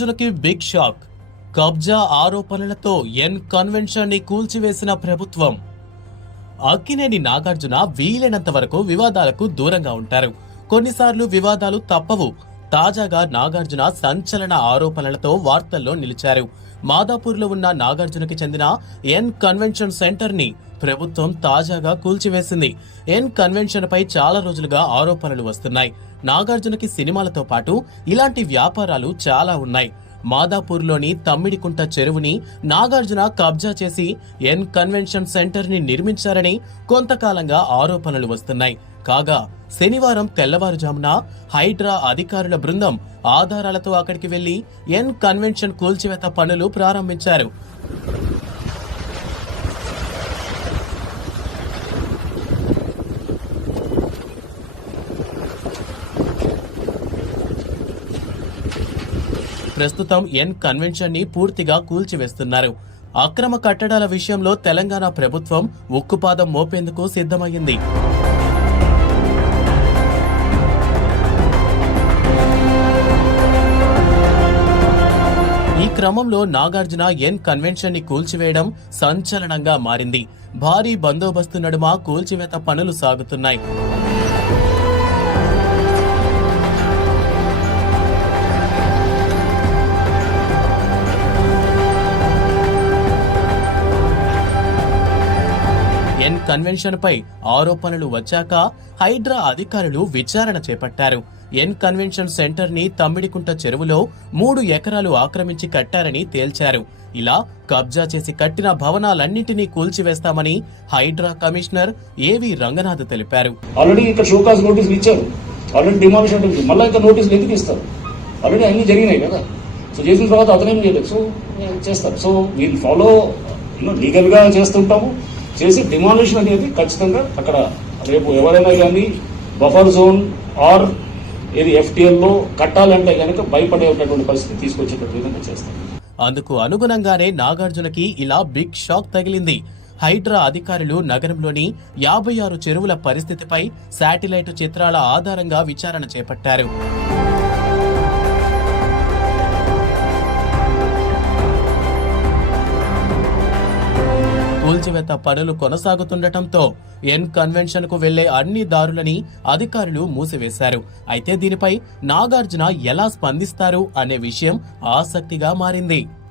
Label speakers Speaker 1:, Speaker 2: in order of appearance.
Speaker 1: నాగార్జునకి big shock. కబ్జా ఆరోపణలతో ఎన్ కన్వెన్షన్ని కూల్చివేసిన ప్రభుత్వం. అక్కినేని నాగార్జున వీలైనంత వరకు వివాదాలకు దూరంగా ఉంటారు. కొన్నిసార్లు వివాదాలు తప్పవు. తాజాగా నాగార్జున సంచలన ఆరోపణలతో వార్తల్లో నిలిచారు. మాదాపూర్లో ఉన్న నాగార్జునకి చెందిన ఎన్ కన్వెన్షన్ సెంటర్ని ప్రభుత్వం తాజాగా కూల్చివేసింది. ఎన్ కన్వెన్షన్ పై చాలా రోజులుగా ఆరోపణలు వస్తున్నాయి. నాగార్జునకి సినిమాలతో పాటు ఇలాంటి వ్యాపారాలు చాలా ఉన్నాయి. మాదాపూర్లోని తమ్మిడికుంట చెరువుని నాగార్జున కబ్జా చేసి ఎన్ కన్వెన్షన్ సెంటర్ని నిర్మించారని కొంతకాలంగా ఆరోపణలు వస్తున్నాయి. కాగా శనివారం తెల్లవారుజామున హైడ్రా అధికారుల బృందం ఆధారాలతో అక్కడికి వెళ్ళి ఎన్ కన్వెన్షన్ కూల్చివేత పనులు ప్రారంభించారు. ప్రస్తుతం ఎన్ కన్వెన్షన్ని పూర్తిగా కూల్చివేస్తున్నారు. అక్రమ కట్టడాల విషయంలో తెలంగాణ ప్రభుత్వం ఉక్కుపాదం మోపేందుకు సిద్ధమైంది ఈ క్రమంలో నాగార్జున ఎన్ కన్వెన్షన్ని కూల్చివేయడం సంచలనంగా మారింది. భారీ బందోబస్తు నడుమ కూల్చివేత పనులు సాగుతున్నాయి. ఎన్ కన్వెన్షన్ పై ఆరోపణలు వచ్చాక హైడ్రా అధికారులు విచారణ చేపట్టారు. ఎన్ కన్వెన్షన్ సెంటర్ని తమ్మిడికుంట చెరువులో మూడు ఎకరాలు ఆక్రమించి కట్టారని తేల్చారు. ఇలా కబ్జా చేసి కట్టిన భవనాలన్నింటినీ కూల్చివేస్తామని హైడ్రా కమిషనర్ ఏవి రంగనాథ్ తెలిపారు.
Speaker 2: ఆల్రెడీ ఇక్కడ షోకాస్ నోటీసులు ఇచ్చారు. ఆల్రెడీ డిమాలిషన్ మళ్ళీ ఇంకా నోటీసులు ఎందుకు ఇస్తారు? ఆల్రెడీ అన్ని జరిగినాయి కదా. సో చేసిన తర్వాత అతనేం చేయలేదు. సో చేస్తారు. సో వీళ్ళు ఫాలో యూనో లీగల్గా చేస్తుంటాము. చేసి డిమాలిషన్ అనేది ఖచ్చితంగా అక్కడ రేపు ఎవరైనా కానీ బఫర్ జోన్ ఆర్ ఏది ఎఫ్టీఎల్లో కట్టాలంటే కనుక భయపడేటటువంటి పరిస్థితి తీసుకొచ్చేటట్టు విధంగా చేస్తాం
Speaker 1: అందుకు అనుగుణంగానే నాగార్జునకి ఇలా బిగ్ షాక్ తగిలింది. హైడ్రా అధికారులు నగరంలోని యాభై ఆరు చెరువుల పరిస్థితిపై శాటిలైట్ చిత్రాల ఆధారంగా విచారణ చేపట్టారు. కూల్చివేత పనులు కొనసాగుతుండటంతో ఎన్ కన్వెన్షన్కు వెళ్ళే అన్ని దారులని అధికారులు మూసివేశారు. అయితే దీనిపై నాగార్జున ఎలా స్పందిస్తారు అనే విషయం ఆసక్తిగా మారింది.